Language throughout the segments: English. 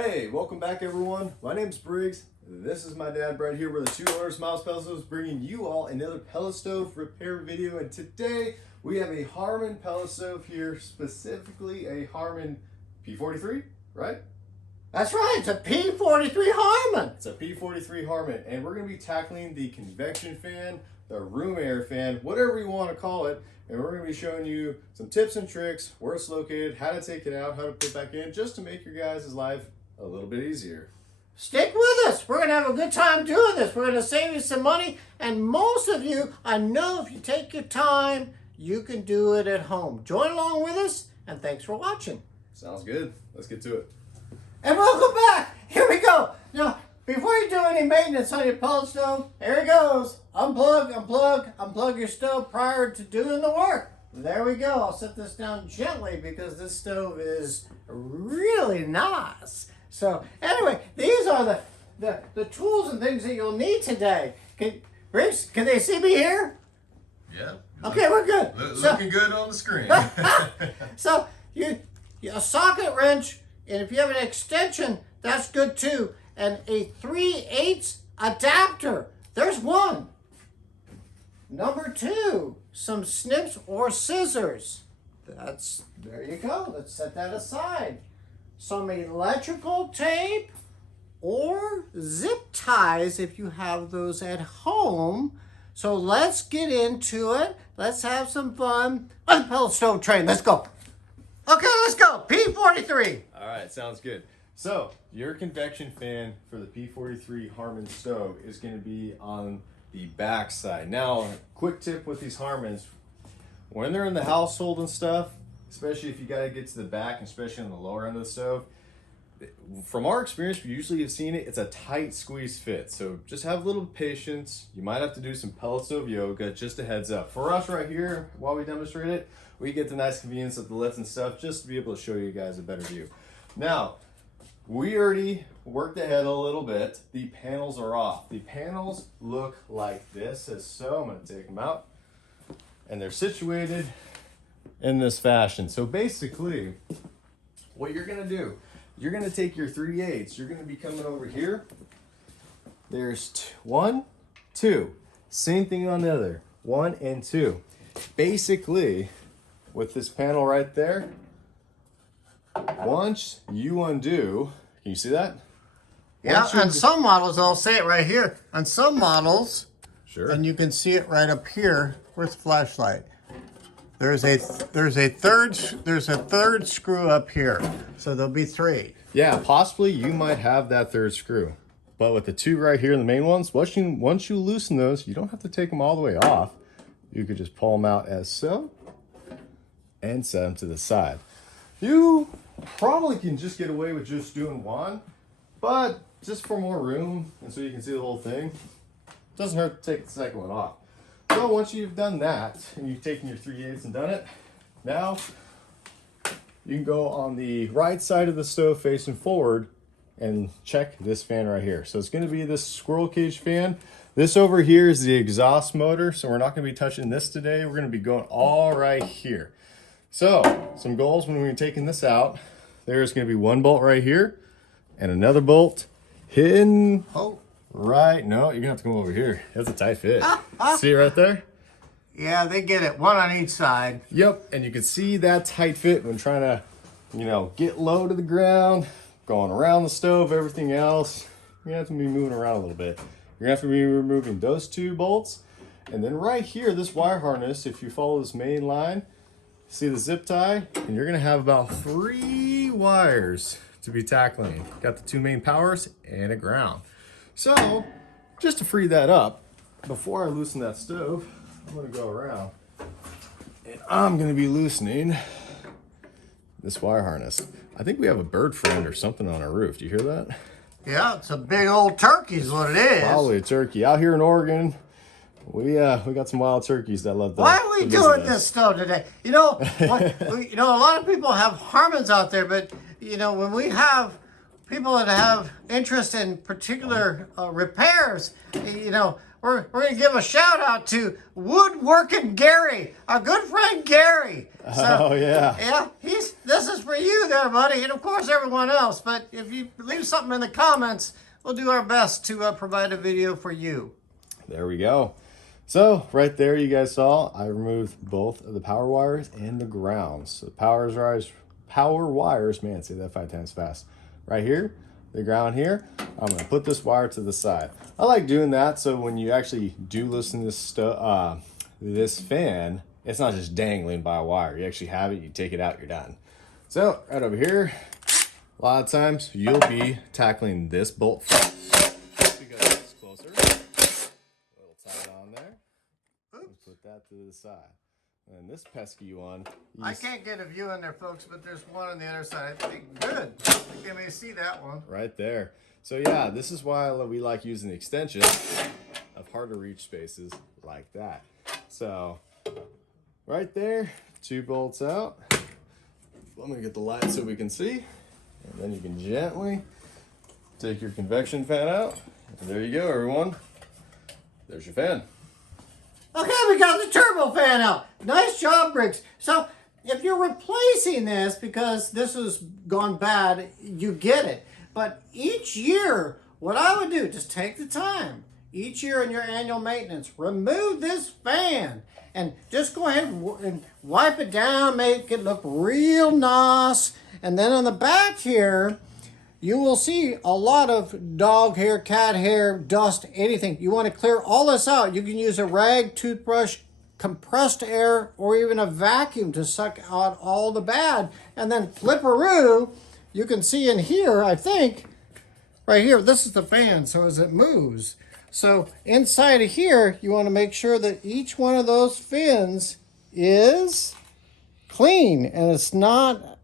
Hey, welcome back everyone. My name's Briggs. This is my dad Brett here with the 2 owners Miles Pellet Stoves, bringing you all another pellet stove repair video. And today we have a Harman pellet stove here, specifically a Harman P43, right? That's right, it's a P43 Harman. It's a P43 Harman, and we're going to be tackling the convection fan, the room air fan, whatever you want to call it. And we're going to be showing you some tips and tricks, where it's located, how to take it out, how to put it back in, just to make your guys' life a little bit easier. Stick with us. We're going to have a good time doing this. We're going to save you some money. And most of you, I know if you take your time, you can do it at home. Join along with us, and thanks for watching. Sounds good. Let's get to it. And welcome back. Here we go. Now, before you do any maintenance on your pellet stove, here it goes. Unplug your stove prior to doing the work. There we go. I'll set this down gently because this stove is really nice. So anyway, these are the tools and things that you'll need today. Briggs, can they see me here? Yeah. Okay, we're good. Looking good on the screen. So a socket wrench, and if you have an extension, that's good too. And a 3/8 adapter. There's one. Number 2, some snips or scissors. There you go. Let's set that aside. Some electrical tape or zip ties if you have those at home. So let's get into it. Let's have some fun on the pellet stove train. Let's go. Okay, let's go. P43. All right, sounds good. So your convection fan for the P43 Harman stove is going to be on the back side. Now, quick tip with these Harmans, when they're in the household and stuff, especially if you got to get to the back, especially on the lower end of the stove, from our experience, we usually have seen it's a tight squeeze fit. So just have a little patience. You might have to do some pellet stove yoga, just a heads up. For us right here, while we demonstrate it, we get the nice convenience of the lift and stuff just to be able to show you guys a better view. Now, we already worked ahead a little bit. The panels are off. The panels look like this, so I'm going to take them out. And they're situated in this fashion. So basically, what you're going to do, you're going to take your 3/8. You're going to be coming over here. There's 1, 2. Same thing on the other. 1 and 2. Basically, with this panel right there, once you undo, can you see that? Yeah, on some models, I'll say it right here. On some models, sure, and you can see it right up here. Where's the flashlight? There's a third screw up here, so there'll be 3. Yeah, possibly you might have that third screw, but with the 2 right here, the main ones, once you loosen those, you don't have to take them all the way off. You could just pull them out as so, and set them to the side. You probably can just get away with just doing 1, but just for more room and so you can see the whole thing, doesn't hurt to take the second one off. So once you've done that and you've taken your 3/8 and done it, now you can go on the right side of the stove facing forward and check this fan right here. So it's going to be this squirrel cage fan. This over here is the exhaust motor, so we're not going to be touching this today. We're going to be going all right here. So some goals when we're taking this out, there's going to be 1 bolt right here and another bolt hidden right. No, you're going to have to come over here. That's a tight fit. See it right there? Yeah, they get it. 1 on each side. Yep, and you can see that tight fit when trying to, get low to the ground, going around the stove, everything else. You're going to have to be moving around a little bit. You're going to have to be removing those 2 bolts. And then right here, this wire harness, if you follow this main line, see the zip tie, and you're gonna have about 3 wires to be tackling. Got the 2 main powers and a ground. So, just to free that up, before I loosen that stove, I'm gonna go around and I'm gonna be loosening this wire harness. I think we have a bird friend or something on our roof. Do you hear that? Yeah, it's a big old turkey is what it is. Probably a turkey. Out here in Oregon, we got some wild turkeys that love that. Why are we doing this stove today? A lot of people have Harmans out there, but when we have people that have interest in particular repairs, we're going to give a shout out to Woodworking Gary, our good friend Gary. So, yeah. Yeah, this is for you there, buddy, and of course everyone else. But if you leave something in the comments, we'll do our best to provide a video for you. There we go. So right there, you guys saw I removed both of the power wires and the grounds. So power wires, man, say that 5 times fast. Right here, the ground here, I'm gonna put this wire to the side. I like doing that so when you actually do listen to this fan, it's not just dangling by a wire. You actually have it, you take it out, you're done. So right over here, a lot of times you'll be tackling this bolt first because it's closer. A little tight on there. Oops. Put that to the side. And this pesky one. I can't get a view in there, folks, but there's one on the other side. I think good. I think they may see that one. Right there. So yeah, this is why we like using the extension of hard to reach spaces like that. So right there, 2 bolts out. Let me get the light so we can see. And then you can gently take your convection fan out. And there you go, everyone. There's your fan. Okay, we got the turbo fan out. Nice job, Briggs. So if you're replacing this because this has gone bad, you get it. But each year, what I would do, just take the time. Each year in your annual maintenance, remove this fan and just go ahead and wipe it down, make it look real nice. And then on the back here, you will see a lot of dog hair, cat hair, dust, anything. You want to clear all this out. You can use a rag, toothbrush, compressed air, or even a vacuum to suck out all the bad. And then flipperoo, you can see in here, I think, right here, this is the fan, so as it moves. So inside of here, you want to make sure that each one of those fins is clean and it's not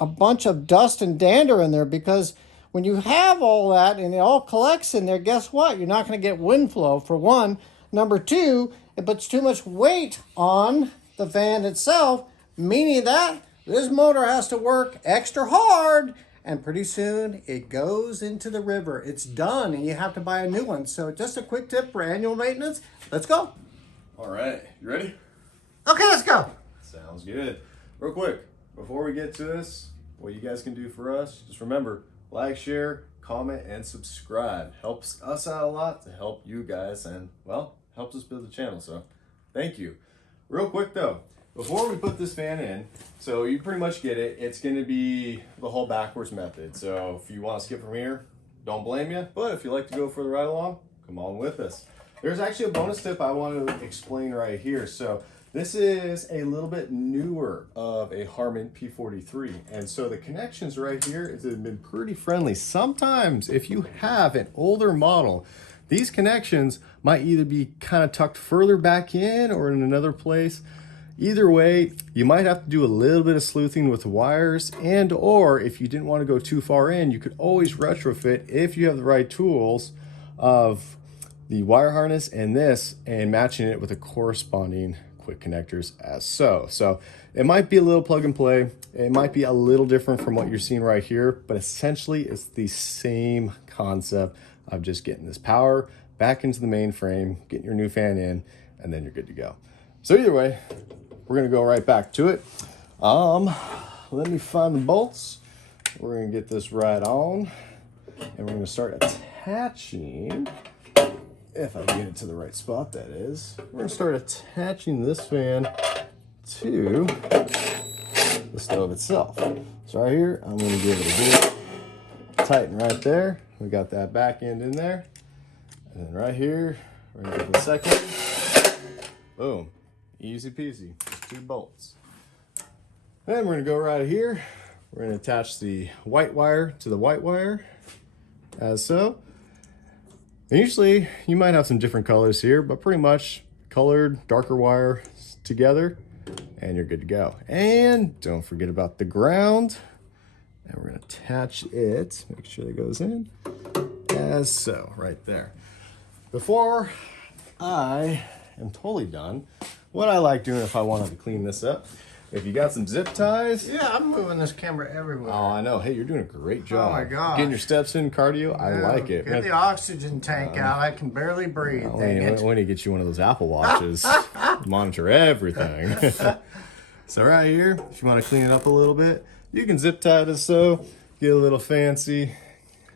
a bunch of dust and dander in there, because when you have all that and it all collects in there, guess what? You're not going to get wind flow, for one. Number two, it puts too much weight on the fan itself, meaning that this motor has to work extra hard, and pretty soon it goes into the river. It's done and you have to buy a new one. So just a quick tip for annual maintenance. Let's go. All right, you ready? Okay, let's go. Sounds good. Real quick, before we get to this, what you guys can do for us, just remember, like, share, comment, and subscribe. Helps us out a lot to help you guys, and, well, helps us build the channel, so thank you. Real quick, though, before we put this fan in, so you pretty much get it, it's going to be the whole backwards method. So if you want to skip from here, don't blame you, but if you like to go for the ride along, come on with us. There's actually a bonus tip I want to explain right here. So this is a little bit newer of a Harman P43. And so the connections right here have been pretty friendly. Sometimes if you have an older model, these connections might either be kind of tucked further back in or in another place. Either way, you might have to do a little bit of sleuthing with the wires, and or if you didn't want to go too far in, you could always retrofit, if you have the right tools, of the wire harness and this, and matching it with the corresponding quick connectors as so. So it might be a little plug and play. It might be a little different from what you're seeing right here, but essentially it's the same concept of just getting this power back into the main frame, getting your new fan in, and then you're good to go. So either way, we're gonna go right back to it. Let me find the bolts. We're gonna get this right on, and we're gonna start attaching, if I get it to the right spot, that is. We're gonna start attaching this fan to the stove itself. So right here, I'm gonna give it a good tighten right there. We got that back end in there. And then right here, we're gonna give it a second. Boom, easy peasy, 2 bolts. Then we're gonna go right here. We're gonna attach the white wire to the white wire, as so. And usually you might have some different colors here, but pretty much colored, darker wire together, and you're good to go. And don't forget about the ground. And we're gonna attach it, make sure that goes in, as so, right there. Before I am totally done, what I like doing if I wanted to clean this up, if you got some zip ties. Yeah, I'm moving this camera everywhere. Oh, I know. Hey, you're doing a great job. Oh my God. Getting your steps in, cardio. I like it. Get the oxygen tank out. I can barely breathe. When you get you one of those Apple Watches, monitor everything. So right here, if you want to clean it up a little bit, you can zip tie this so. Get a little fancy.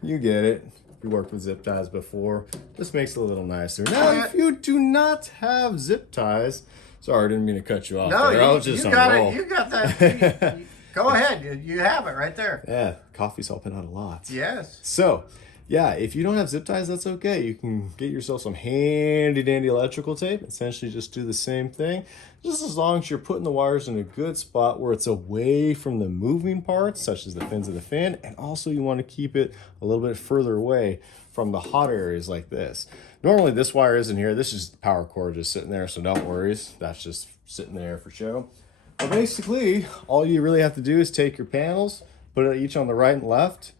You get it. If you worked with zip ties before, this makes it a little nicer. Now, if you do not have zip ties, sorry, I didn't mean to cut you off. No, there. I was just you on got a roll. it. You got that. Go ahead. You have it right there. Yeah, coffee's helping out a lot. Yes. So, yeah, if you don't have zip ties, that's okay. You can get yourself some handy dandy electrical tape. Essentially just do the same thing. Just as long as you're putting the wires in a good spot where it's away from the moving parts, such as the fins of the fan. And also you want to keep it a little bit further away from the hot areas like this. Normally this wire isn't here. This is the power cord just sitting there, so don't worry. That's just sitting there for show. But basically, all you really have to do is take your panels, put it each on the right and left,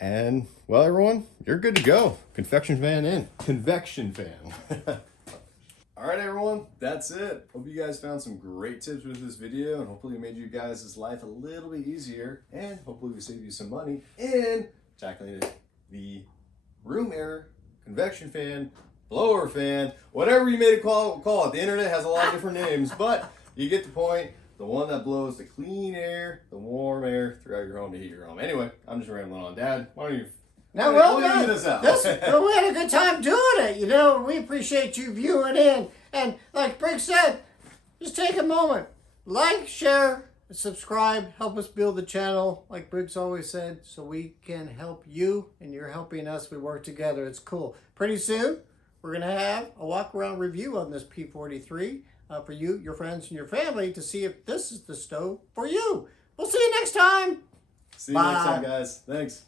and, well, everyone, you're good to go. Convection fan in. Convection fan. All right, everyone, that's it. Hope you guys found some great tips with this video, and hopefully it made you guys' life a little bit easier, and hopefully we saved you some money in tackling the room air, convection fan, blower fan, whatever you made it call it. The internet has a lot of different names, but you get the point. The one that blows the clean air, the warm air throughout your home to heat your home. Anyway, I'm just rambling on. Dad, why don't you Now, get this out? We had a good time doing it. You know, we appreciate you viewing in. And like Briggs said, just take a moment. Like, share, subscribe. Help us build the channel, like Briggs always said, so we can help you and you're helping us. We work together. It's cool. Pretty soon, we're going to have a walk-around review on this P43. For you, your friends, and your family to see if this is the stove for you. We'll see you next time. See you next time, guys. Thanks.